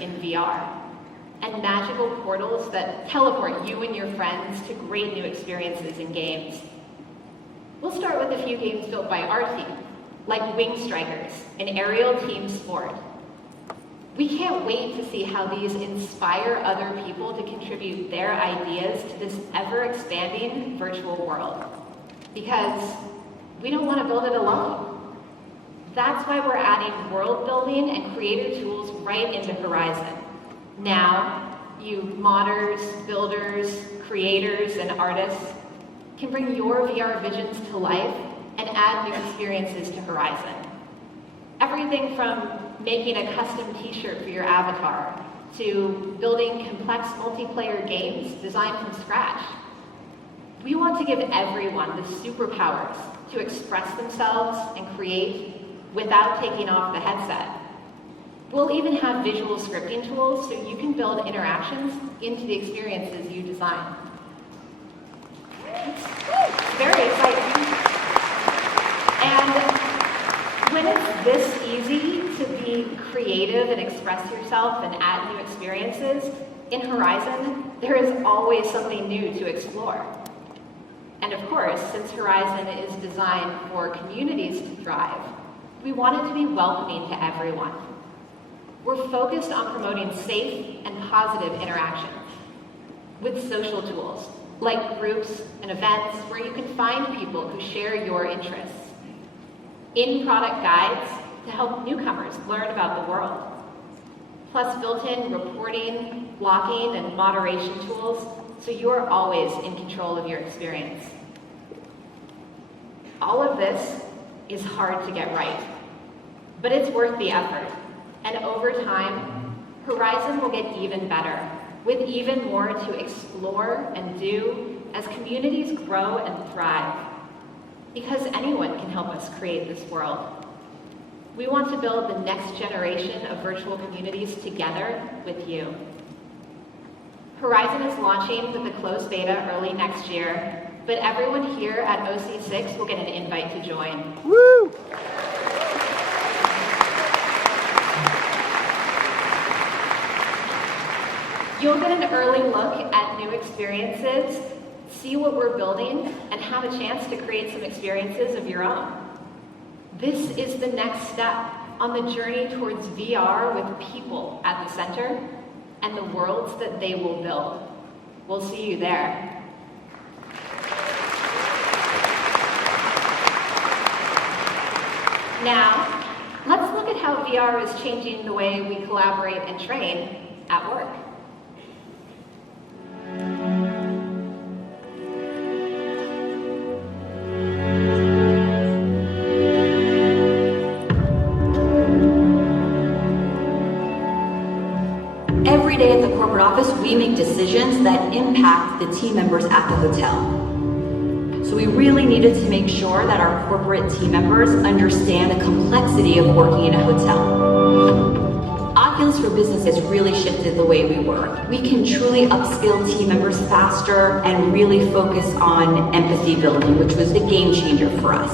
in VR, and magical portals that teleport you and your friends to great new experiences in games. We'll start with a few games built by our team, like Wing Strikers, an aerial team sport. We can't wait to see how these inspire other people to contribute their ideas to this ever-expanding virtual world. Because we don't want to build it alone. That's why we're adding world building and creator tools right into Horizon. Now, you modders, builders, creators, and artists can bring your VR visions to life and add new experiences to Horizon. Everything from making a custom t-shirt for your avatar to building complex multiplayer games designed from scratch. We want to give everyone the superpowers to express themselves and create without taking off the headset. We'll even have visual scripting tools so you can build interactions into the experiences you design. It's very exciting. And when it's this easy to be creative and express yourself and add new experiences, in Horizon, there is always something new to explore. And of course, since Horizon is designed for communities to thrive, we want it to be welcoming to everyone. We're focused on promoting safe and positive interactions with social tools, like groups and events where you can find people who share your interests, in-product guides to help newcomers learn about the world, plus built-in reporting, blocking, and moderation tools so you're always in control of your experience. All of this is hard to get right, but it's worth the effort. And over time, Horizon will get even better, with even more to explore and do as communities grow and thrive. Because anyone can help us create this world. We want to build the next generation of virtual communities together with you. Horizon is launching with a closed beta early next year, but everyone here at OC6 will get an invite to join. Woo! You'll get an early look at new experiences, see what we're building, and have a chance to create some experiences of your own. This is the next step on the journey towards VR with people at the center and the worlds that they will build. We'll see you there. Now, let's look at how VR is changing the way we collaborate and train at work. Every day at the corporate office, we make decisions that impact the team members at the hotel. So we really needed to make sure that our corporate team members understand the complexity of working in a hotel. Oculus for Business has really shifted the way we work. We can truly upskill team members faster and really focus on empathy building, which was the game changer for us.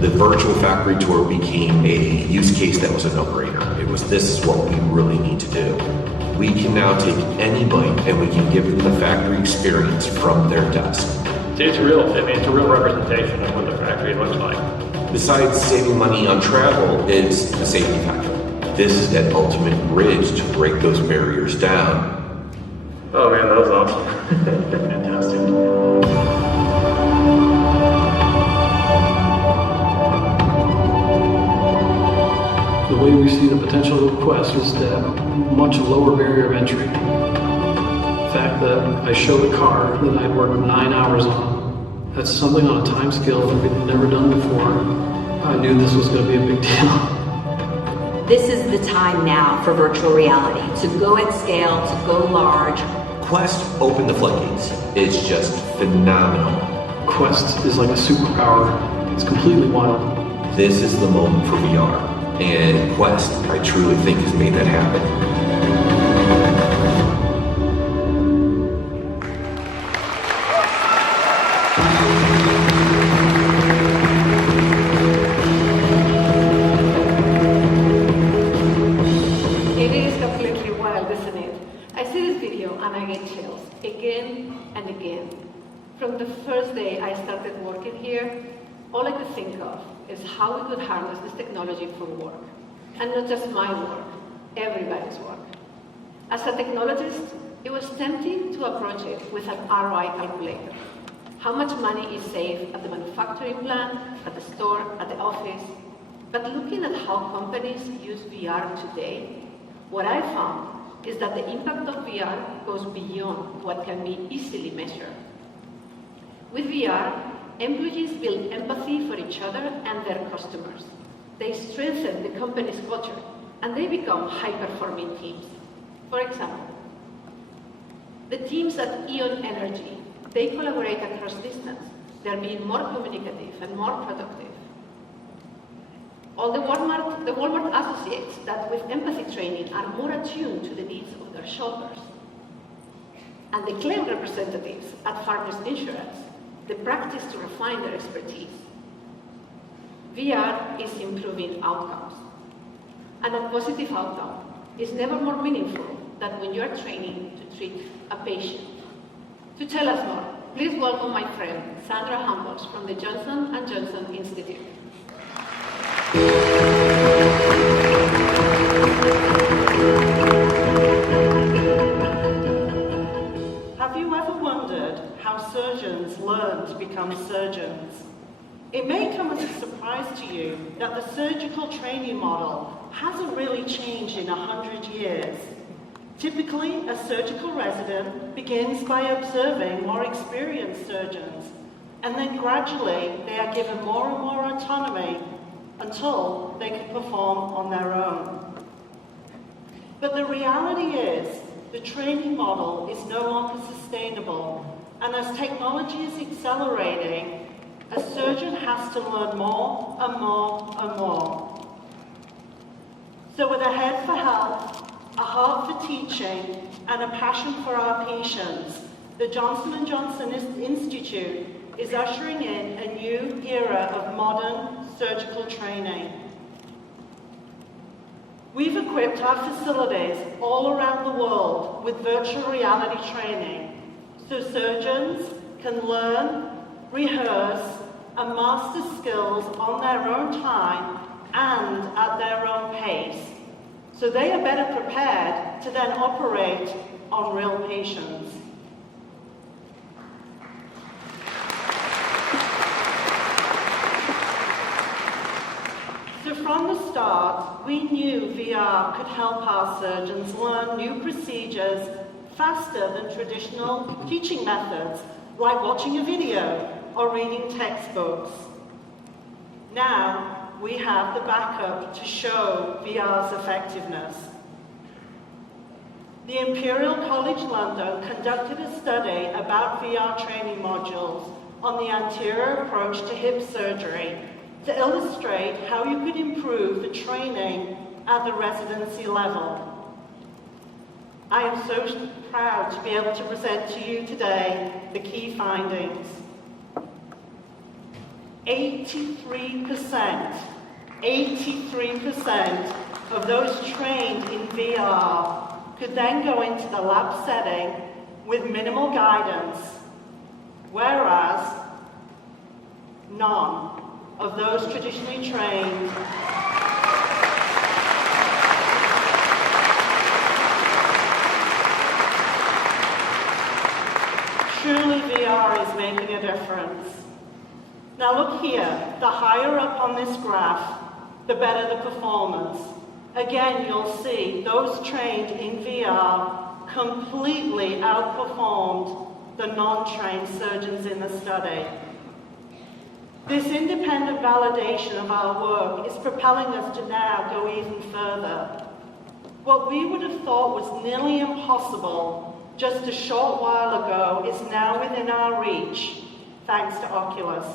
The virtual factory tour became a use case that was a no-brainer. It was, this is what we really need to do. We can now take anybody and we can give them the factory experience from their desk. It's real. I mean, it's a real representation of what the factory looks like. Besides saving money on travel, it's a safety factor. This is that ultimate bridge to break those barriers down. Oh man, that was awesome. Fantastic. The way we see the potential of Quest is to have a much lower barrier of entry. The fact that I showed a car that I'd worked 9 hours on, that's something on a time scale that we'd never done before. I knew this was going to be a big deal. This is the time now for virtual reality, to go at scale, to go large. Quest opened the floodgates. It's just phenomenal. Quest is like a superpower. It's completely wild. This is the moment for VR. And Quest, I truly think, has made that happen. first day I started working here, all I could think of is how we could harness this technology for work. And not just my work, everybody's work. As a technologist, it was tempting to approach it with an ROI calculator. How much money is saved at the manufacturing plant, at the store, at the office? But looking at how companies use VR today, what I found is that the impact of VR goes beyond what can be easily measured. With VR, employees build empathy for each other and their customers. They strengthen the company's culture, and they become high-performing teams. For example, the teams at Eon Energy, they collaborate across distance. They're being more communicative and more productive. All the Walmart associates that with empathy training are more attuned to the needs of their shoppers. And the claim representatives at Farmers Insurance, they practice to refine their expertise. VR is improving outcomes. And a positive outcome is never more meaningful than when you are training to treat a patient. To tell us more, please welcome my friend, Sandra Humboldt from the Johnson & Johnson Institute. Have you ever wondered how surgeons learn to become surgeons? It may come as a surprise to you that the surgical training model hasn't really changed in 100 years. Typically, a surgical resident begins by observing more experienced surgeons, and then gradually they are given more and more autonomy until they can perform on their own. But the reality is, the training model is no longer sustainable, and as technology is accelerating, a surgeon has to learn more and more and more. So with a head for health, a heart for teaching, and a passion for our patients, the Johnson & Johnson Institute is ushering in a new era of modern surgical training. We've equipped our facilities all around the world with virtual reality training, so surgeons can learn, rehearse, and master skills on their own time and at their own pace, so they are better prepared to then operate on real patients. So from the start, we knew VR could help our surgeons learn new procedures faster than traditional teaching methods, like watching a video or reading textbooks. Now, we have the backup to show VR's effectiveness. The Imperial College London conducted a study about VR training modules on the anterior approach to hip surgery to illustrate how you could improve the training at the residency level. I am so proud to be able to present to you today the key findings. 83% of those trained in VR could then go into the lab setting with minimal guidance, whereas none of those traditionally trained truly VR is making a difference. Now look here, the higher up on this graph, the better the performance. Again, you'll see those trained in VR completely outperformed the non-trained surgeons in the study. This independent validation of our work is propelling us to now go even further. What we would have thought was nearly impossible just a short while ago is now within our reach, thanks to Oculus.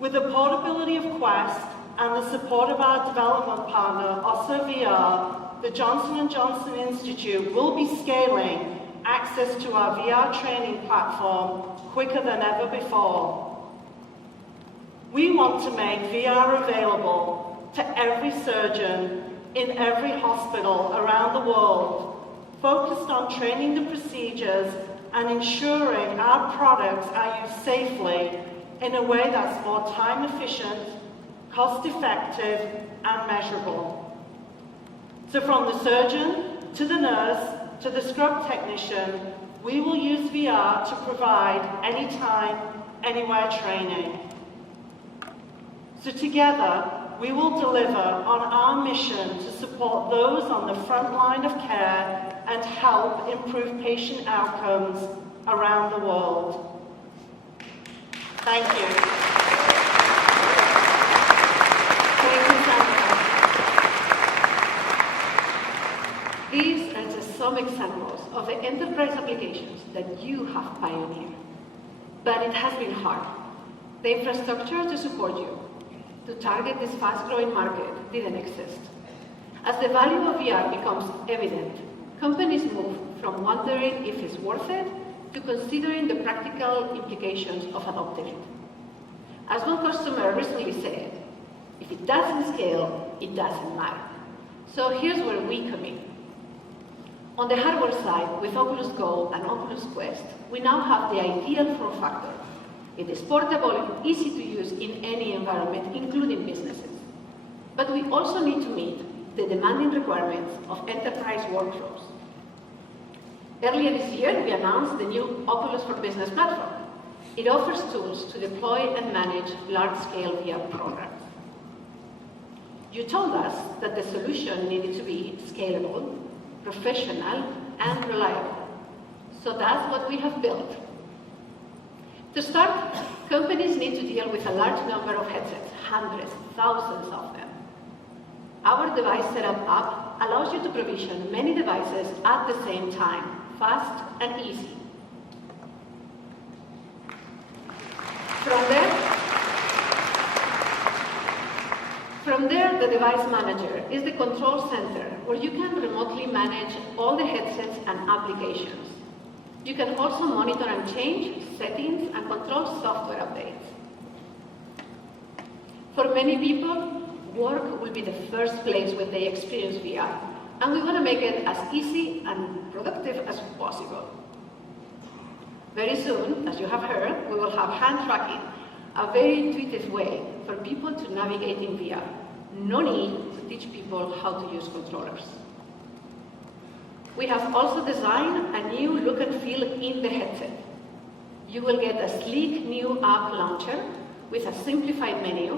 With the portability of Quest and the support of our development partner, Osso VR, the Johnson & Johnson Institute will be scaling access to our VR training platform quicker than ever before. We want to make VR available to every surgeon in every hospital around the world, focused on training the procedures and ensuring our products are used safely in a way that's more time efficient, cost effective, and measurable. So from the surgeon, to the nurse, to the scrub technician, we will use VR to provide anytime, anywhere training. So together, we will deliver on our mission to support those on the front line of care and help improve patient outcomes around the world. Thank you. Thank you, Sandra. These are just some examples of the enterprise applications that you have pioneered. But it has been hard. The infrastructure to support you, to target this fast-growing market, didn't exist. As the value of VR becomes evident, companies move from wondering if it's worth it to considering the practical implications of adopting it. As one customer recently said, if it doesn't scale, it doesn't matter. So here's where we come in. On the hardware side, with Oculus Go and Oculus Quest, we now have the ideal form factor. It is portable and easy to use in any environment, including businesses. But we also need to meet the demanding requirements of enterprise workflows. Earlier this year, we announced the new Oculus for Business platform. It offers tools to deploy and manage large-scale VR programs. You told us that the solution needed to be scalable, professional, and reliable. So that's what we have built. To start, companies need to deal with a large number of headsets, hundreds, thousands of them. Our device setup app allows you to provision many devices at the same time, fast and easy. From there, the device manager is the control center where you can remotely manage all the headsets and applications. You can also monitor and change settings and control software updates. For many people, work will be the first place where they experience VR, and we want to make it as easy and productive as possible. Very soon, as you have heard, we will have hand tracking, a very intuitive way for people to navigate in VR. No need to teach people how to use controllers. We have also designed a new look and feel in the headset. You will get a sleek new app launcher with a simplified menu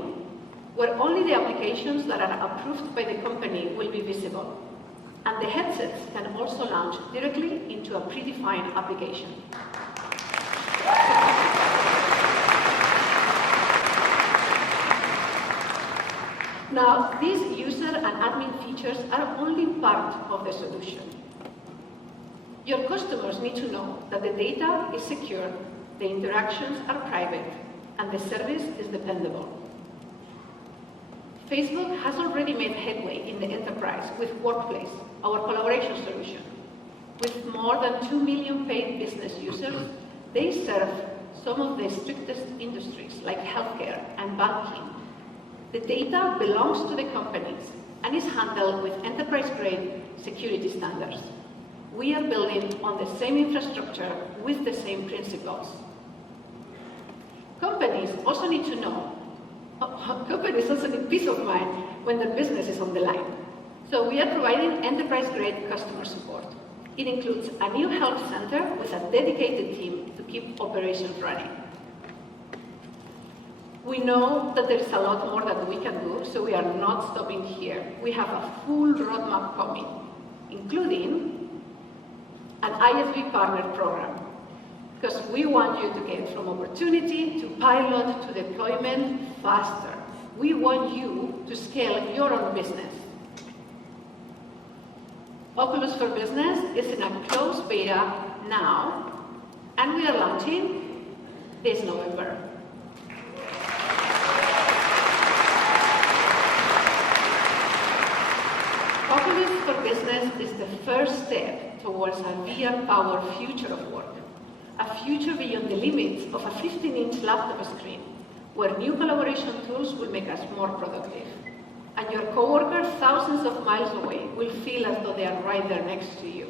where only the applications that are approved by the company will be visible. And the headsets can also launch directly into a predefined application. Now, these user and admin features are only part of the solution. Your customers need to know that the data is secure, the interactions are private, and the service is dependable. Facebook has already made headway in the enterprise with Workplace, our collaboration solution. With more than 2 million paid business users, they serve some of the strictest industries like healthcare and banking. The data belongs to the companies and is handled with enterprise-grade security standards. We are building on the same infrastructure with the same principles. Companies also need peace of mind when their business is on the line. So we are providing enterprise-grade customer support. It includes a new help center with a dedicated team to keep operations running. We know that there is a lot more that we can do, so we are not stopping here. We have a full roadmap coming, including an ISV partner program, because we want you to get from opportunity to pilot to deployment faster. We want you to scale your own business. Oculus for Business is in a closed beta now, and we are launching this November. Oculus for Business is the first step towards a VR-powered future of work, a future beyond the limits of a 15-inch laptop screen, where new collaboration tools will make us more productive. And your coworkers thousands of miles away will feel as though they are right there next to you.